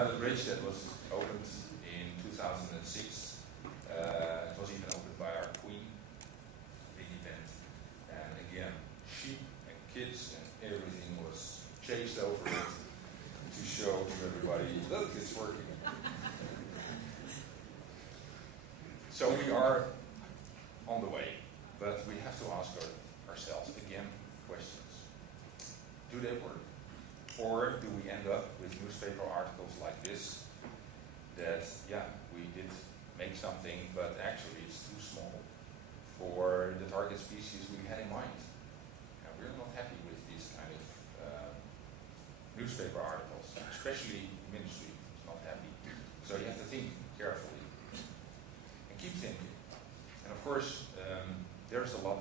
another bridge that was opened in 2006. It was even opened by our queen, big event. And again, sheep and kids and everything was chased over it to show to everybody, look, it's working. So we are on the way, but we have to ask ourselves again questions. Do they work? Or do we end up with newspaper articles like this that, yeah, we did make something, but actually it's too small for the target species we had in mind. And we're not happy with these kind of newspaper articles, especially ministry is not happy. So you have to think carefully and keep thinking. And of course, there's a lot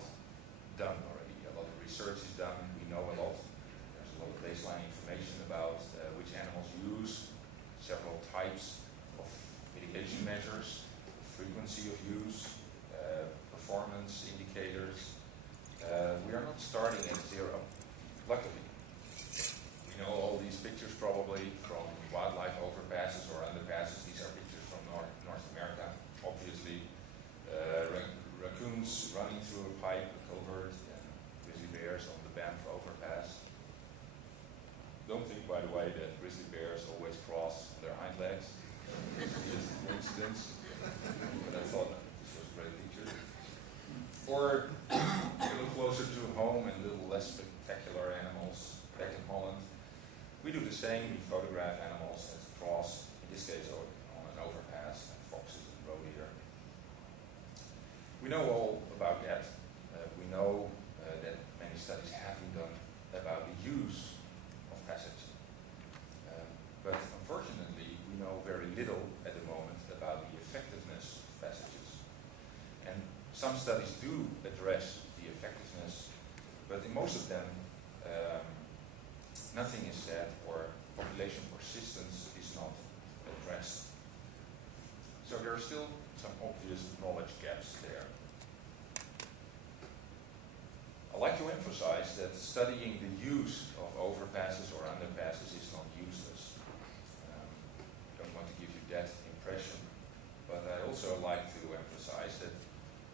done already. A lot of research is done. We know a lot. There's a lot of baseline information about which animals use several types of mitigation measures, frequency of use, performance indicators. We are not starting at zero, luckily. We know all these pictures probably from wildlife overpasses or underpasses. These are pictures from North America, obviously. Raccoons running through a pipe, a culvert, and grizzly bears on the Banff overpass. Don't think, by the way, that grizzly bears always cross on their hind legs. It's just a coincidence. But I thought this was a great picture. Or a little closer to home and a little less spectacular animals back in Holland. We do the same. We photograph animals that cross, in this case on an overpass, and foxes and roe deer. We know all about that. We know that many studies have been done about the use of passage. But unfortunately, we know very little at the moment about the effectiveness of passages. And some studies do address the effectiveness, but in most of them, nothing is said or population persistence is not addressed. So there are still some obvious knowledge gaps there. I'd like to emphasize that studying the use of overpasses or underpasses is not useless. I don't want to give you that impression, but I also like to emphasize that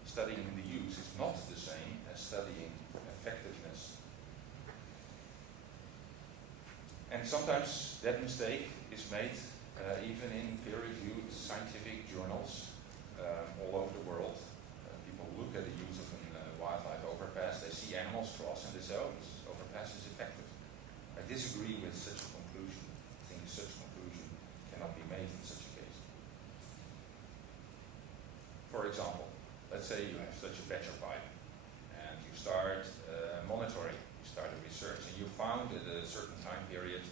studying the use is not the same as studying effectiveness. And sometimes that mistake is made even in peer-reviewed scientific journals all over the world. People look at the use of a wildlife overpass, they see animals cross, and they say, oh, this overpass is effective. I disagree with such a conclusion. I think such a conclusion cannot be made in such a case. For example, let's say you have such a badger pipe, and you start monitoring, you start a research, and you found at a certain time period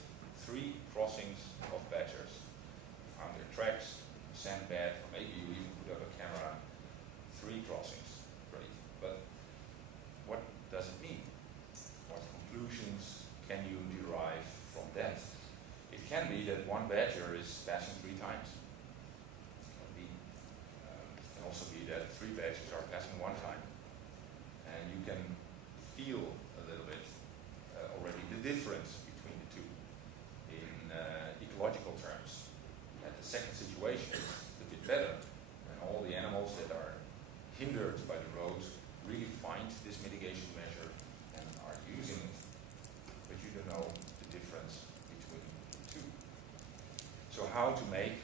3 crossings of badgers. You found their tracks, sandbed, or maybe you even put up a camera. 3 crossings, great. But what does it mean? What conclusions can you derive from that? It can be that one badger is passing 3 times. It can also be that 3 badgers are passing 1 time. And you can feel a little bit already the difference between the two in ecological terms. And the second situation is a bit better, and all the animals that are hindered by the roads really find this mitigation measure and are using it. But you don't know the difference between the two. So how to make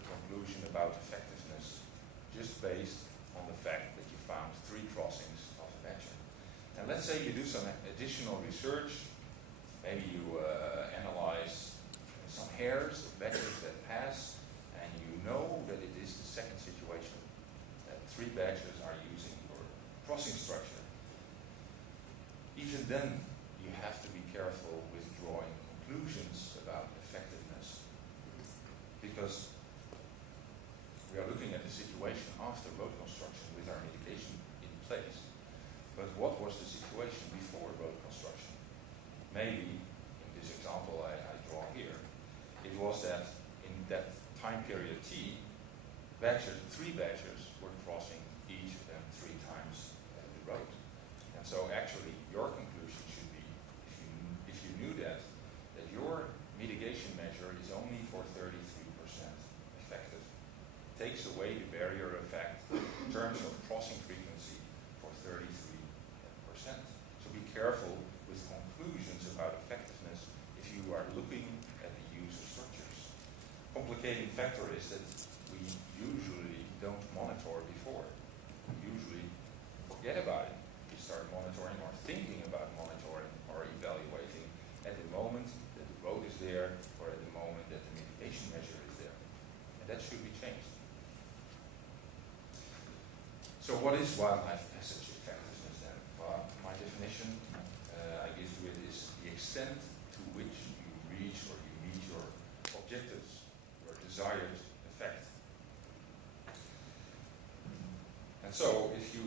a conclusion about effectiveness just based on the fact that you found 3 crossings of a badger. And let's say you do some additional research. Maybe you analyze some hairs of badgers that pass, and you know that it is the second situation, that 3 badgers are using your crossing structure. Even then, you have to be careful with drawing conclusions about effectiveness, because we are looking at the situation after road construction with our mitigation in place. But what was the situation before road construction? Maybe, in this example I draw here, it was that in that time period T, 3 badgers were crossing each of them 3 times the road. And so actually your conclusion should be, if you knew that your mitigation measure is only for 33 complicating factor is that we usually don't monitor before. We usually forget about it. We start monitoring or thinking about monitoring or evaluating at the moment that the road is there or at the moment that the mitigation measure is there. And that should be changed. So what is wildlife passage effectiveness then? Well, my definition I give to it is the extent to which you reach or you meet your objectives, your desired effect. And so if you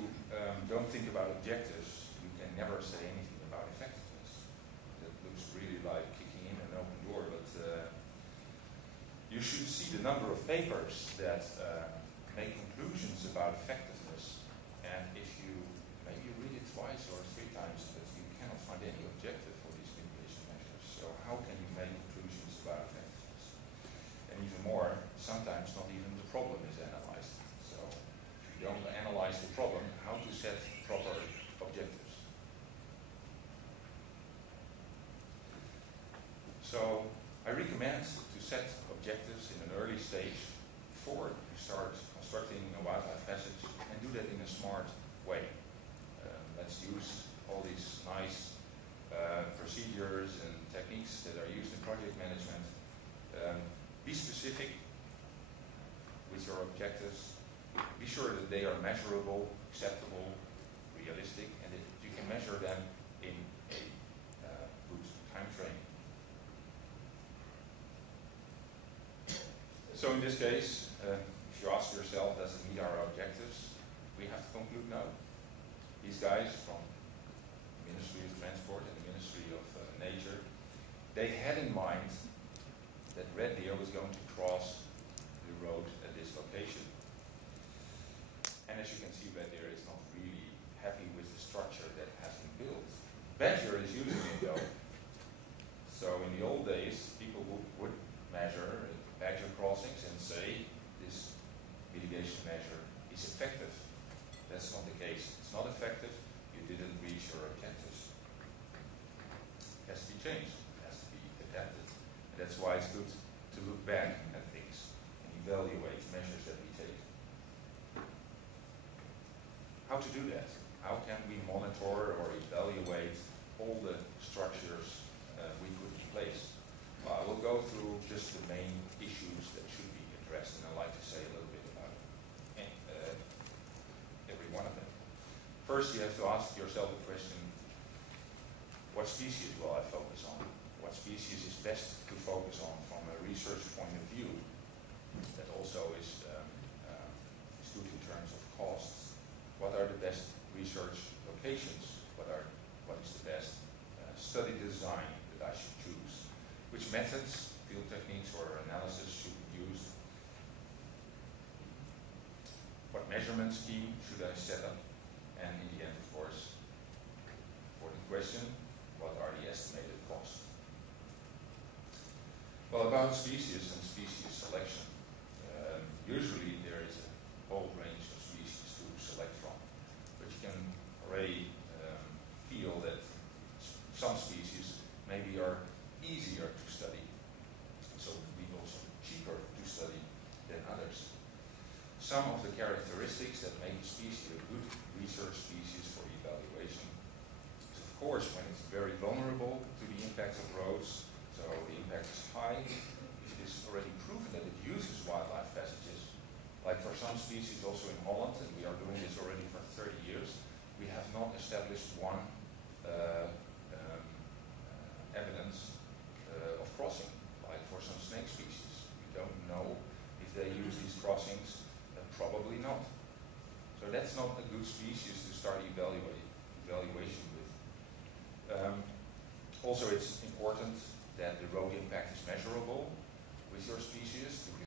don't think about objectives, you can never say anything about effectiveness. That looks really like kicking in an open door, but you should see the number of papers that make conclusions about effectiveness, and if you maybe read it twice or 3 times, but you cannot find any objective for these mitigation measures. So how can you make conclusions about effectiveness? And even more, sometimes not even the problem is analyzed. So if you don't analyze the problem, how to set proper objectives. So I recommend to set objectives in an early stage before you start constructing a wildlife passage, and do that in a smart way. Let's use all these nice procedures and techniques that are used in project management. Be specific with your objectives. Be sure that they are measurable, acceptable, realistic, and that you can measure them in a good time frame. So in this case, if you ask yourself, does it meet our objectives? We have to conclude no. These guys from the Ministry of Transport and the Ministry of Nature, they had in mind that red deer was going to cross the road at this location. And as you can see, red deer is not really happy with the structure that has been built. Badger is using it though. So in the old days, people would measure badger crossings and say this mitigation measure is effective. That's not the case. It's not effective. You didn't reach your objectives. It has to be changed. It has to be adapted. And that's why it's good to look back at things and evaluate measures that we take. How to do that? How can we monitor or evaluate all the structures we put in place? Well, I will go through just the main issues that should be addressed, and I'd like to say a little bit about every one of them. First, you have to ask yourself the question, what species will I focus on? What species is best to focus on from a research point of view? That also is good in terms of costs. What are the best research locations? What is the best study design that I should choose? Which methods, field techniques or analysis should be used? What measurement scheme should I set up? And in the end, of course, important question, what are the estimated costs? Well, about species and species selection. Usually there is a whole range of species to select from, but you can already feel that some species maybe are easier to study, so maybe also cheaper to study than others. Some of the characteristics that make a species a good research species for evaluation is, of course, when it's very vulnerable to the impact of roads, so the impact is high. It is already proven that it uses wildlife passages. Like for some species also in Holland, and we are doing this already for 30 years, we have not established one evidence of crossing, like for some snake species. We don't know if they use these crossings, probably not. So that's not a good species to start evaluation with. Also, it's important that the road impact is measurable with your species to